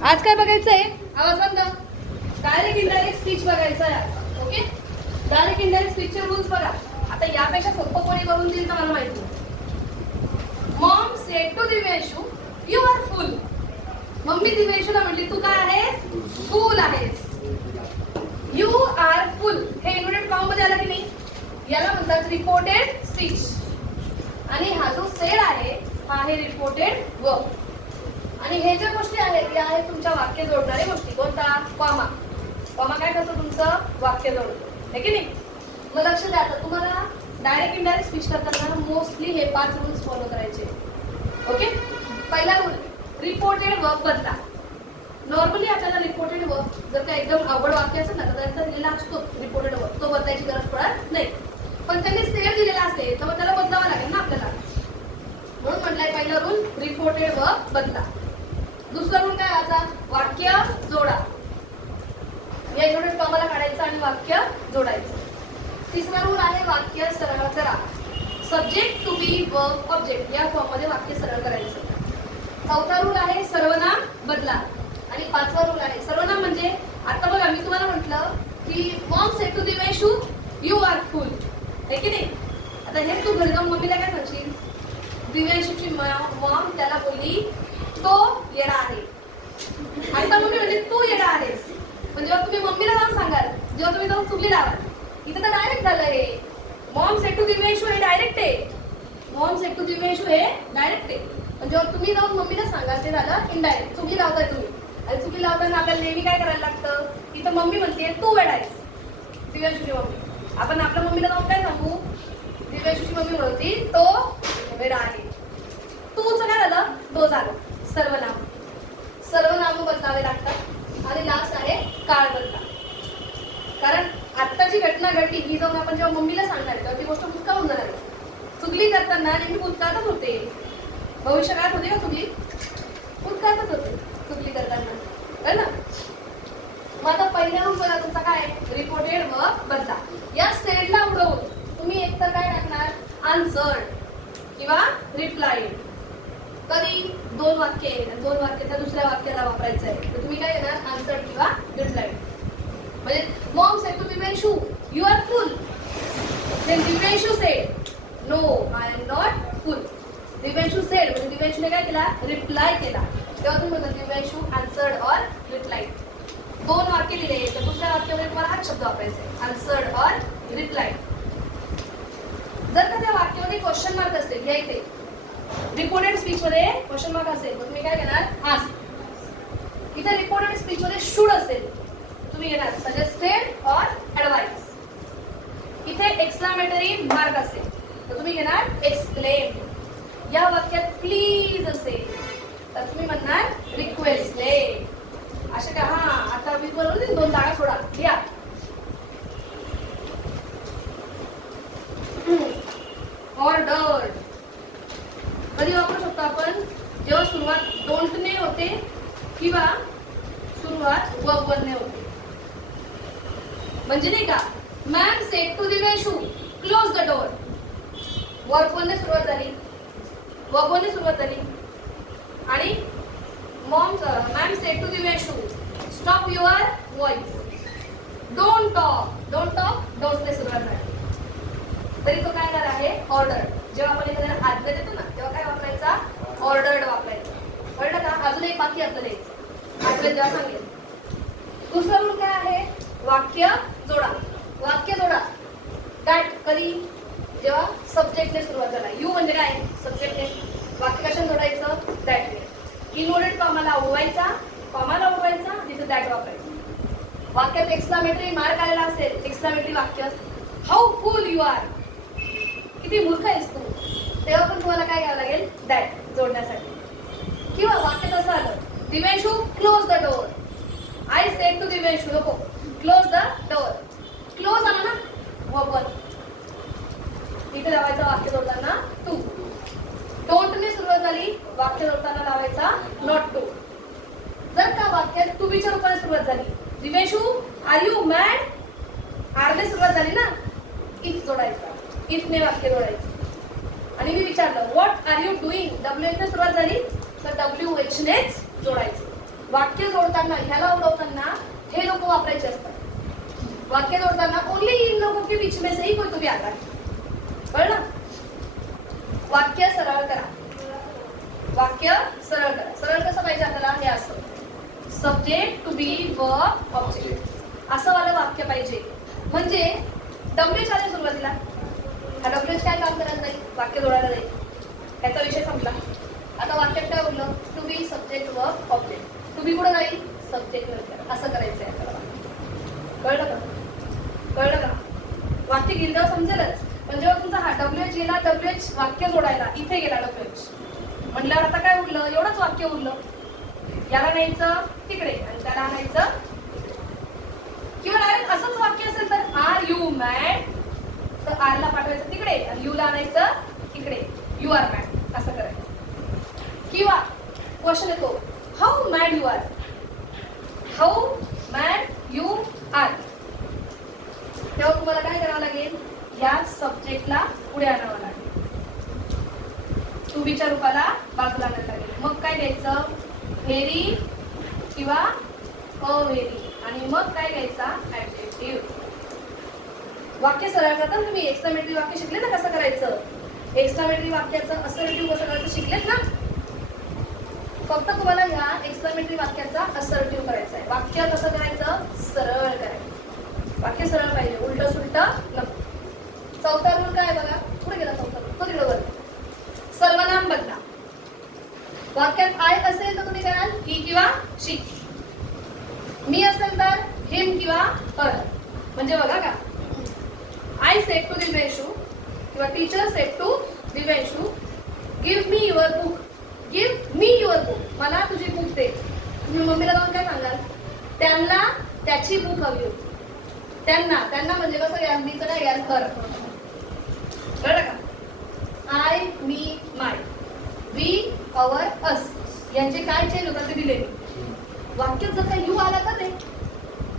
आज काय बघायचंय? आवाज बंद. डायरेक्ट इनडायरेक्ट स्पीच बघायचं आहे. ओके, डायरेक्ट इनडायरेक्ट स्पीचचे रूल्स बघा. आता यापेक्षा सोपं कोणी करून देईल तर मला माहिती नाही. Mom said to Divyanshu, you are fool. Mummy दिव्यांशूला म्हटली तू काय आहेस? फुल आहेस. यू आर फुल हे इन्व्हर्टेड कॉमा मध्ये आला की नाही? याला म्हणतात रिपोर्टेड स्पीच. आणि हा जो सेड आहे हा आहे रिपोर्टेड वर्ब. आणि हे ज्या गोष्टी आहेत या आहेत तुमच्या वाक्य जोडणाऱ्या गोष्टी. कोणता? कॉमा. कॉमा काय करतो? तुमचं वाक्य जोडतो, है की नाही? मग लक्ष द्या, आता तुम्हाला डायरेक्ट इनडायरेक्ट स्पीच करताना मोस्टली हे 5 रूल्स फॉलो करायचे. ओके, पहिला रूल, रिपोर्टेड वर्ब बदला. नॉर्मली आपल्याला रिपोर्टेड वर्ब जर का एकदम अवघड वाक्य असेल ना तर त्यांचा दिलेला असतो रिपोर्टेड वर्ब, तो बदलायची गरज पडत नाही. पण त्यांनी सेव्ह दिलेला असेल तर मग त्याला बदलावं लागेल ना आपल्याला. म्हणून म्हटलंय पहिला रूल, रिपोर्टेड वर्ब बदला. दुसरा रूल काय आता? वाक्य जोडा. या इन्व्हर्टेड कॉमाला काढायचं आणि वाक्य जोडायचं. तिसरा रूल आहे वाक्य सरळ करा. Subject to be verb object या फॉर्म मध्ये वाक्य सरळ करायचं. चौथा रूल आहे सर्वनाम बदला. आणि पाचवा रूल आहे सर्वनाम म्हणजे आता बघा मी तुम्हाला म्हटलं की mom said to Divyanshu you are fool, है की नाही? आता हे तू घरी जाऊन मम्मीला काय सांगशील? दिव्यांशूची मॉम त्याला बोलली तो येडा आहे. आता मम्मी म्हणजे तू येडा आहेस. पण जेव्हा तुम्ही मम्मीला जाऊन सांगाल, जेव्हा तुम्ही जाऊन चुकली लावाल, इथं तर डायरेक्ट झालं हे. मॉम सेड टू दिव्यांशू हे डायरेक्ट आहे. मॉम सेड टू दिव्यांशू हे डायरेक्ट आहे. पण जेव्हा तुम्ही जाऊन मम्मीला सांगाल ते झालं इनडायरेक्ट. चुकी लावताय तुम्ही. आणि चुकी लावताना आपल्याला नेहमी काय करायला लागतं? इथं मम्मी म्हणते तू वेडा आहेस, दिव्यांशूची मम्मी. आपण आपल्या मम्मीला जाऊन काय सांगू? दिव्यांशूची मम्मी म्हणती तो वेडा आहे. तूच काय झालं? तो झालं. सर्वनाम. सर्वनाम बदलावे लागतात. आणि लास्ट आहे काळ बदला. कारण आता जी घटना घडली ही जाऊन आपण जेव्हा मम्मीला सांगणार तेव्हा ती गोष्ट भूतकाळून जाणार. चुकली करताना नेहमी भूतकाळातच होते. भविष्यकाळात होते का चुकली? भूतकाळातच होते चुकली करताना, है ना? मग आता पहिला रूल बघा तुमचा काय? रिपोर्टेड वर्ब बदला. या सेडला उडवून तुम्ही एकतर काय टाकणार? आन्सर्ड किंवा रिप्लाइड. कधी? दोन वाक्य आहे, दोन वाक्याच्या दुसऱ्या वाक्याला वापरायचं आहे तर तुम्ही काय येणार? आन्सर्ड किंवा रिप्लाइड. म्हणजे mom said to Divyanshu you are fool. Then Divyanshu said no I am not fool. Divyanshu said म्हणजे दिव्यांशूने काय केला? रिप्लाय केला. तेव्हा तुम्ही म्हणता दिव्यांशू आन्सर्ड ऑर रिप्लाइड. दोन वाक्य लिहिले तर दुसऱ्या वाक्यामध्ये तुम्हाला हाच शब्द वापरायचा आहे, आन्सर्ड ऑर रिप्लाइड. जर का त्या वाक्यामध्ये क्वेश्चन मार्क असेल, या इथे रिपोर्टेड स्पीच मध्ये क्वेश्चन मार्क असेल तर तुम्ही काय घेणार? आस्क. इथे रिपोर्टेड स्पीच मध्ये शुड असेल तुम्ही घेणार सजेस्टेड ऑर ऍडवाइस. इथे एक्सक्लामेटरी मार्क असेल तर तुम्ही घेणार एक्सक्लेम. या वाक्यात प्लीज असेल तर तुम्ही म्हणणार रिक्वेस्टेड. अशा का? हा आता मी बरोबर दोन जागा सोडा घ्या. ऑर्डर्ड कधी वापरू शकतो आपण? जेव्हा सुरुवात डोंटने होते किंवा सुरुवात वर्बने होते. म्हणजे नाही का? Ma'am said to Divyanshu close the door. वर्बने सुरुवात झाली, वर्बने सुरुवात झाली. आणि ma'am said to Divyanshu stop your voice. Don't talk, don't talk, डोंटने सुरुवात झाली तरी तो काय करणार आहे? ऑर्डर. जेव्हा आपण एखाद्याला आज्ञा देतो ना तेव्हा काय वापरायचा? ऑर्डर्ड वापरायचा. कळलं का? अजून एक बाकी आपलं द्यायचं आज्ञा जेव्हा सांगेल. दुसरा रूल काय आहे? वाक्य जोडा. वाक्य जोडा दॅट कधी? जेव्हा सब्जेक्टने सुरुवात झाला. यू म्हणजे काय? सब्जेक्टने. वाक्य कशाने जोडायचं? दॅटने. इन्व्हर्टेड कॉमाला उडवायचा, कॉमाला उडवायचा, तिथे दॅट वापरायचं. वाक्यात एक्सक्लामेटरी मार्क आलेला असेल, एक्सक्लामेटरी वाक्य हाऊ फुल यू आर, किती मूर्ख आहेस तू, तेव्हा पण तुम्हाला काय घ्यावं लागेल? दॅट जोडण्यासाठी. किंवा वाक्यात असं आलं Divyanshu close the door. I said to Divyanshu नको, क्लोज द डोअर. क्लोज आला ना ओपन. इथे लावायचं वाक्य जोडताना टू. डोंटने सुरुवात झाली, वाक्य जोडताना लावायचा नॉट टू. जर का वाक्यात टू बीच्या रूपाने सुरुवात झाली, दिव्यांशू आर यू मॅड, आरने सुरुवात झाली ना, इफ जोडायचा. इफने वाक्य जोडायचं. आणि मी विचारलं what are you doing, W H ने सुरुवात झाली तर डब्ल्यू एच नेच जोडायचं. वाक्य जोडताना ह्याला उडवताना हे लोक वापरायचे असतात. वाक्य जोडताना ओनली इन लोगों के बीच में से ही कोई तो भी आता है. कळलं? वाक्य सरळ करा. वाक्य सरळ करा. सरळ कसं पाहिजे आपल्याला? हे असं subject to be verb object असं वालं वाक्य पाहिजे. म्हणजे डब्ल्यूएच आले सुरुवातीला. हा डब्ल्यूएच काय काम करायला नाही, वाक्य जोडायला नाही. त्याचा विषय संपला. आता वाक्यात काय बोललं? To be subject verb object. To be कुठं जाईल? सब्जेक्ट नंतर. असं करायचंय आपल्याला. कळलं का? कळलं का? वाक्य गिरगाव समजेलच. पण जेव्हा तुमचा हा डब्ल्यूएच गेला, डब्ल्यूएच वाक्य जोडायला इथे गेला डब्ल्यूएच म्हटल्यावर आता काय उरलं? एवढंच वाक्य उरलं. याला न्यायचं तिकडे आणि त्याला आणायचं, किंवा डायरेक्ट असंच वाक्य असेल तर आर यू मॅड, तर आर ला पाठवायचं तिकडे आणि यू ला आणायचं इकडे. यू आर मॅड असं करायचं. किंवा क्वेश्चन येतो how mad you are. How mad you are. तेव्हा तुम्हाला काय करावं लागेल? या सब्जेक्टला पुढे आणावं लागेल. टू बीच्या रूपाला बाजूला आणायला लागेल. मग काय घ्यायचं? व्हेरी किंवा अव्हेरी आणि मग काय घ्यायचा? ऍडजेक्टिव्ह. वाक्य सरळ करताना तुम्ही एक्सक्लेमेटरी वाक्य शिकले ना कसं करायचं? एक्सक्लेमेटरी वाक्याचं असर्टिव्ह कसं करायचं शिकलेत ना? फक्त तुम्हाला ह्या एक्सक्लेमेटरी वाक्याचा असर्टिव्ह करायचा आहे. वाक्य कसं करायचं? सरळ करायचं. वाक्य सरळ पाहिजे, उलट सुलट नको. चौथा रूल काय बघा? पुढे गेला चौथा रूल, तो तिकडे वर. सर्वनाम बदला. वाक्यात आय असेल तर तुम्ही कराल ही किंवा शी. मी असेल तर हिम किंवा हर. म्हणजे बघा का, आय सेड टू दिव्यांशू किंवा teacher said to Divyanshu give me your book. Give me your book. मला तुझी बुक दे. तुम्ही मम्मीला जाऊन काय सांगाल? त्यांना त्याची बुक हवी होती. त्यांना म्हणजे कसं घ्याल? मीचं काय घ्याल? हर. कळलं का? I, me, my, we, our, us यांचे काय चेंज होतात ते दिले. वाक्यात जर काय यू आला तर रे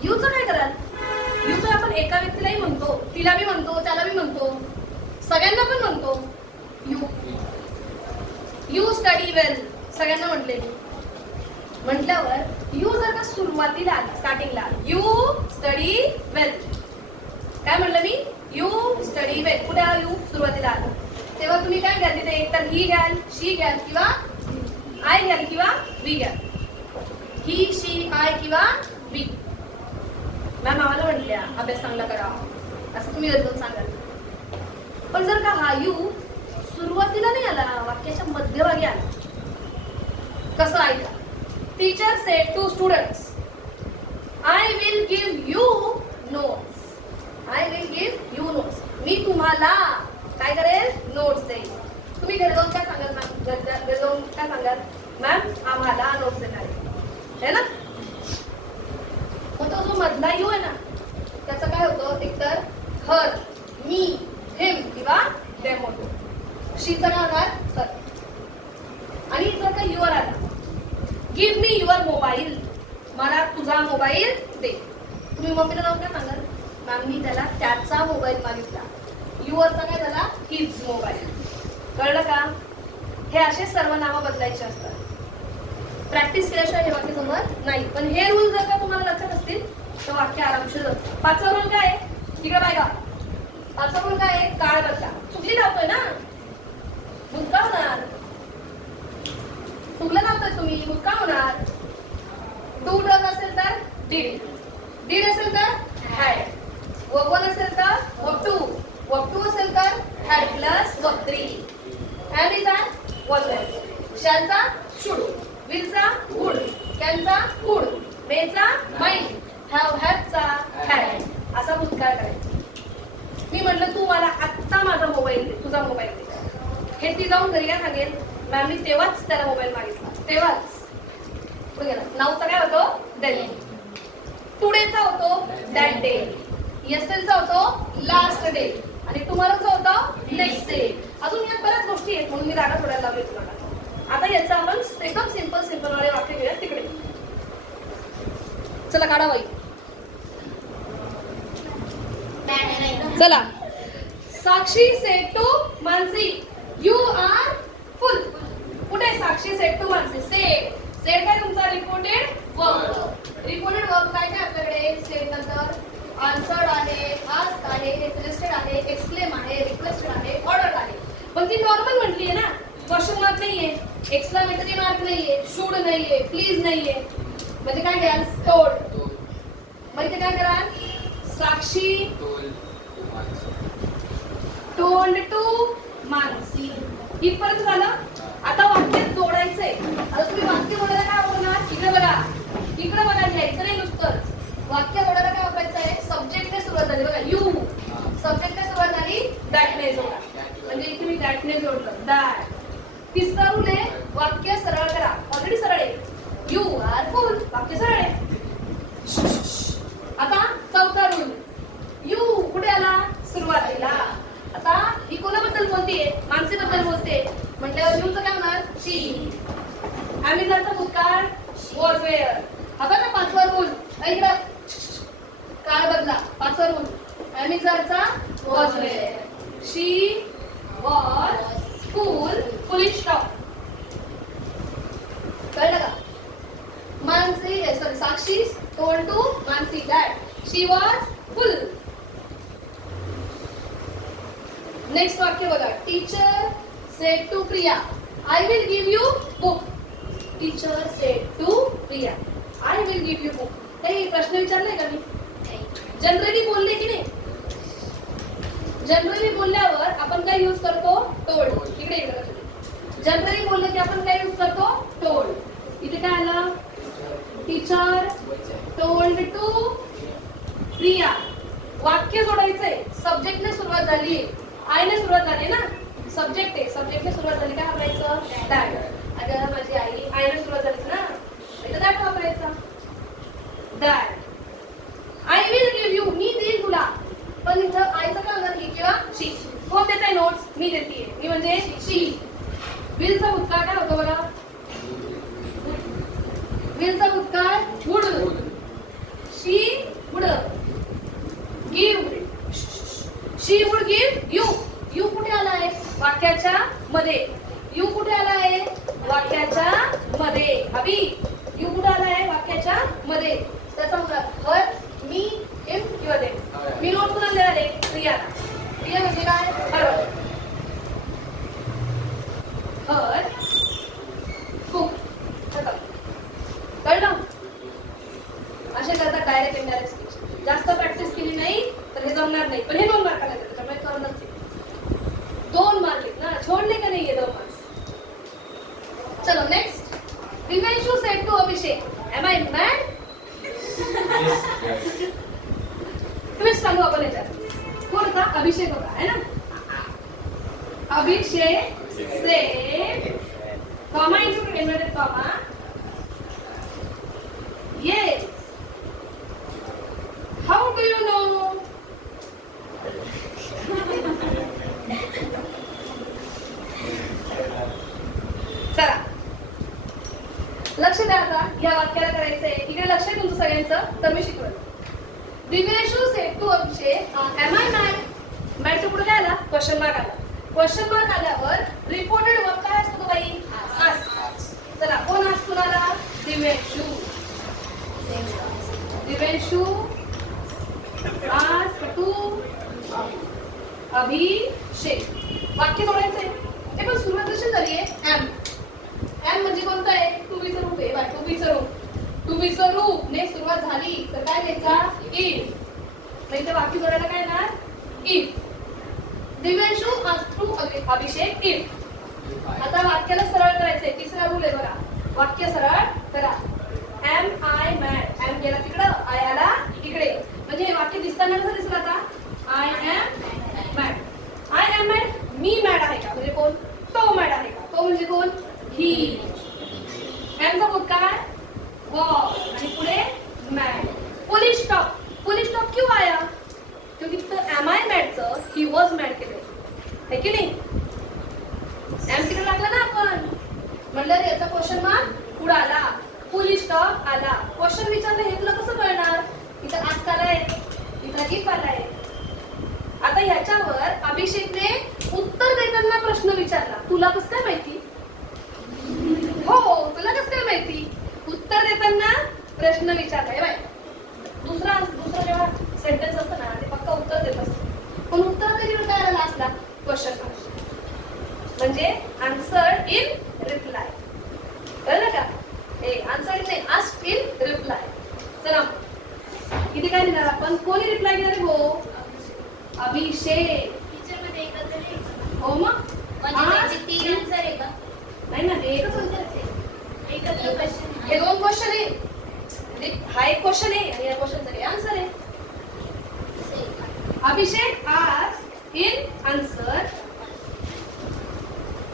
यूचं काय कराल? यू तर आपण एका व्यक्तीलाही म्हणतो, तिला बी म्हणतो, त्याला बी म्हणतो, सगळ्यांना पण म्हणतो. यू यू स्टडी वेल सगळ्यांना म्हटले. म्हटल्यावर यू जर का सुरुवातीला आला, स्टार्टिंगला यू स्टडी वेल, काय म्हणलं मी? यू स्टडी वेल. कुठे आला? यू सुरुवातीला आला. तेव्हा तुम्ही काय घ्याल तिथे? एकतर ही घ्याल, शी घ्याल किंवा आय घ्याल किंवा वी घ्याल. ही, शी, आय किंवा वी. मॅम आम्हाला म्हटल्या अभ्यास चांगला करा असं तुम्ही घरी सांगाल. पण जर का हा यू सुरुवातीला नाही आला, वाक्याच्या मध्यभागी आला, कसं ऐका? Teacher said to students I will give you notes. I will give you notes. मी तुम्हाला काय करेल? नोट्स देईल. तुम्ही घरी जाऊन काय सांगाल? मॅम घरी जाऊन काय सांगाल? मॅम आम्हाला नोट्स देणार आहे ना? मग तो जो मधला यू आहे ना त्याचं काय होतं? एकतर हर, मी, हिम किंवा देम होतो. शीचं काय होणार? हर. आणि जर का युअर आला, गिव्ह मी युअर मोबाईल. मला तुझा मोबाईल दे. तुम्ही मम्मीला जाऊन काय सांगाल? मॅम मी त्याला त्याचा मोबाईल मागितला. युअरचा काय झाला? His mobile. कळलं का? हे असे सर्वनाम बदलायचे असतात. प्रॅक्टिस केल्याशिवाय हे वाक्य जमत नाही. पण हे रूल जर का तुम्हाला लक्षात असतील तर वाक्य आरामशीर जातं. पाचवा रूल काय आहे? तिकडे पाहिजे. पाचवा रूल काय आहे? काळ बदला. चुकली लावतोय ना, मुद्दा होणार. चुकलं लावतोय तुम्ही, मुद्दा होणार. डू डज असेल तर डीड, डीड असेल तर हॅड, वर्ब असेल तर वर्ब टू, वर्ब टू असेल तर had plus verb three, had is verb one, शॅलचा शुड, विलचा वुड, कॅनचा कुड, मेचा माइट, हॅव हॅवचा हॅड. असा भूतकाळ करायचा. मी म्हटलं तू मला आत्ता माझा मोबाईल दे, तुझा मोबाईल दे. हे ती जाऊन घरी काय सांगेल? मॅम मी तेव्हाच त्याला मोबाईल मागितला, तेव्हाच. नावचा काय होतो? देन. टुडेचा होतो दॅट डे, यस्टरडेचा होतो लास्ट डे आणि टुमॉरोचा होतो नेक्स्ट डे. अजून या बऱ्याच गोष्टी आहेत म्हणून मी जागा सोडायला लावली तुम्हाला. आता याचं आपण एकदम सिंपल वाले वाक्य घेऊया तिकडे. चला काढा बाई. चला. Sakshi said to Mansi you are fool. कुठे? Sakshi said to Mansi. Said, said काय तुमचा रिपोर्टेड नाहीये, प्लीज नाहीये, म्हणजे काय घ्याल? टोल्ड. मग इथे काय कराल? साक्षी टोल्ड टू मानसी. इथपर्यंत झालं. आता वाक्यात जोडायचंय. आता तुम्ही वाक्य जोडायला काय वापरणार? इकडे बघा, इकडे बघा, घ्यायचं नाही नुसतंच. वाक्य जोडायला काय वापरायचं आहे? सब्जेक्टने सुरुवात झाली बघा, यू. सब्जेक्टने सुरुवात झाली, दॅटने जोडा. म्हणजे इथे मी दॅटने जोडलं, दॅट. तिसरा रूल आहे, वाक्य सरळ करा. ऑलरेडी सरळ आहे, यू आर फुल, वाक्य सरळ आहे. आता चौथा रूल, यू कुठे आला? सुरुवातीला. आता ही कोणाबद्दल बोलतेय? मानसीबद्दल बोलते, म्हटल्यावर यूचं काय होणार? शी. ॲमिझानचा भूतकाळ वॉज वेअर. आता ना पाचवा रूल, इकडं काळ बदला. पाचवा रूल, ॲमिझानचा was were. She was fool, full stop. कळलं का? Mansi sorry Sakshi told to Mansi that she was full. Next वाक्य बघा, teacher said to Priya, I will give you book. Teacher said to Priya, I will give you book. काही प्रश्न विचारलाय का मी? Generally बोलले की नाही? जनरली बोलल्यावर आपण काय यूज करतो? टोल्ड. इकडे इकडे जनरली बोलले की आपण काय यूज करतो? टोल्ड. इथे काय आलं? Teacher told to Priya. वाक्य जोडायचंय. सब्जेक्टने सुरुवात झाली, आईने सुरुवात झाली ना. सब्जेक्ट आहे, सब्जेक्टने सुरुवात झाली, काय वापरायचं? दॅट. अगं माझी आई, आईने सुरुवात झाली ना, इथं दॅट वापरायचं. That. I will give you, मी देईन तुला. पण इथं आईचं काय होणार? ही किंवा शी. कोण देत आहे नोट्स? मी देते. मी म्हणजे शी. विलचा भूतकाळ काय होतो बघा? विलचा भूतकाळ would. She would give. She would give you. You कुठे आला आहे? वाक्याच्या मध्ये. यू कुठे आला आहे? वाक्याच्या मध्ये. अभि यू कुठे आला आहे? वाक्याच्या मध्ये. त्याचा मतलब वर मी एम किंवा दे. मी नोट कुणाला देणार आहे? प्रियाला. प्रिया म्हणजे काय? बरोबर. हर कुक. कळलं? असे करतात डायरेक्ट इनडायरेक्ट स्पीच. जास्त प्रॅक्टिस केली नाही तर हे जमणार नाही. पण हे 2 मार्काला येतात, त्यामुळे करणंच आहे. 2 मार्क आहेत ना, छोडले का नाही? 2 मार्क्स. चलो next. Divyanshu said to Abhishek, am I mad? तुम्ही सांगू आपण याच्यात. कोण होता? अभिषेक होता, है ना? Abhishek said, comma into inverted comma, yes. How do you know? चला लक्ष द्या. आता या वाक्याला करायचंय. इकडे लक्ष आहे तुमचं सगळ्यांचं, तर मी शिकवलं. Divyanshu said to Abhishek, am I mad? मॅडचं पुढे काय आला? क्वेश्चन मार्क आला. क्वेश्चन मार्क आल्यावर रिपोर्टेड वर्ब काय असतो बाई? आस्क. चला कोण आस्क कुणाला? दिव्यांशु. Divyanshu ask to Abhishek. वाक्य जोडायचंय. ते पण सुरुवात कशी झाली आहे? एम. एम म्हणजे कोणतं आहे? टू बी चं रूप आहे. टू बी चं रूप. टू बी चं रूप ने सुरुवात झाली तर काय घ्यायचा? इफ. मग इथे वाक्य जोडायला काय येणार? If. Divyanshu ask to Abhishek if. आता वाक्याला सरळ करायचंय. तिसरा रूल आहे बघा, वाक्य सरळ करा. M I mad. एम गेला तिकडं, आय आला इकडे. म्हणजे हे वाक्य दिसताना कसं दिसलं आता? I am mad. I am mad. मी मॅड आहे का? म्हणजे कोण? तो मॅड आहे का? तो म्हणजे कोण? ही. एमचा भूतकाळ वॉज आणि पुढे mad. Full stop. Full stop क्यों आया? क्योंकि तिथं एम आय मॅडचं ही वॉज मॅड केलंय, है की नाही? एम तिकडे लागला ना आपण, म्हटलं याचा क्वेश्चन मार्क पुढे आला, फुल स्टॉप आला. क्वेश्चन विचारलं हे तुला कसं कळणार? इथं आस्क आलाय, इथं इफ आलाय. आता ह्याच्यावर अभिषेकने उत्तर देताना प्रश्न विचारला. तुला कसं काय माहिती? हो, तुला कसं काय माहिती? उत्तर देताना प्रश्न विचारलाय बाय. दुसरा जेव्हा सेंटेन्स असतं ना ते पक्का उत्तर देत असतं, पण उत्तर कधी काय आला असला? Question mark. म्हणजे आन्सर इन रिप्लाय. कळलं का? Ask in reply. चला इथे काय लिहिणार आपण? कोणी रिप्लाय दिला रे? हो, अभिषेक. हो मग नाही ना, हे एकच आन्सर आहे. हे दोन क्वेश्चन आहे. म्हणजे हा एक क्वेश्चन आहे आणि या क्वेश्चनचा हे आन्सर आहे. अभिषेक आस्क इन आन्सर.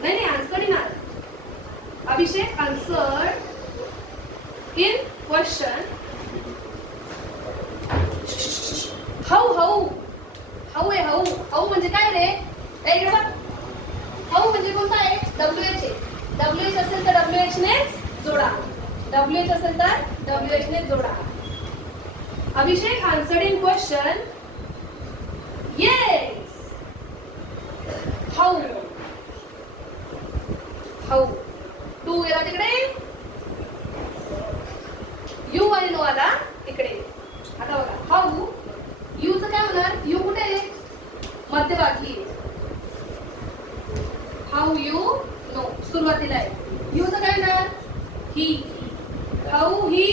नाही answer in R. Abhishek answer in question how. How how आहे. हाऊ हाऊ म्हणजे काय रे? इकडे बघ. हाऊ म्हणजे कोणता आहे? WH आहे. WH असेल तर WH नेच जोडा. WH असेल तर WH ने जोडा. Abhishek answered in question yes. How. How. To गेला तिकडे. यू आणि नो आला इकडे. आता बघा हाऊ. यूचं काय होणार? यू कुठे आहे? मध्यभागी. हाऊ यू नो सुरुवातीला आहे. यूचं काय होणार? ही. हाऊ ही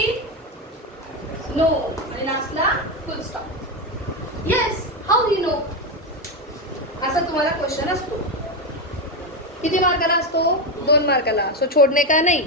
नो आणि लास्टला full stop. Yes how he know. असा तुम्हाला क्वेश्चन असतो. किती मार्काला असतो? 2 मार्काला. सो छोडणे का नाही.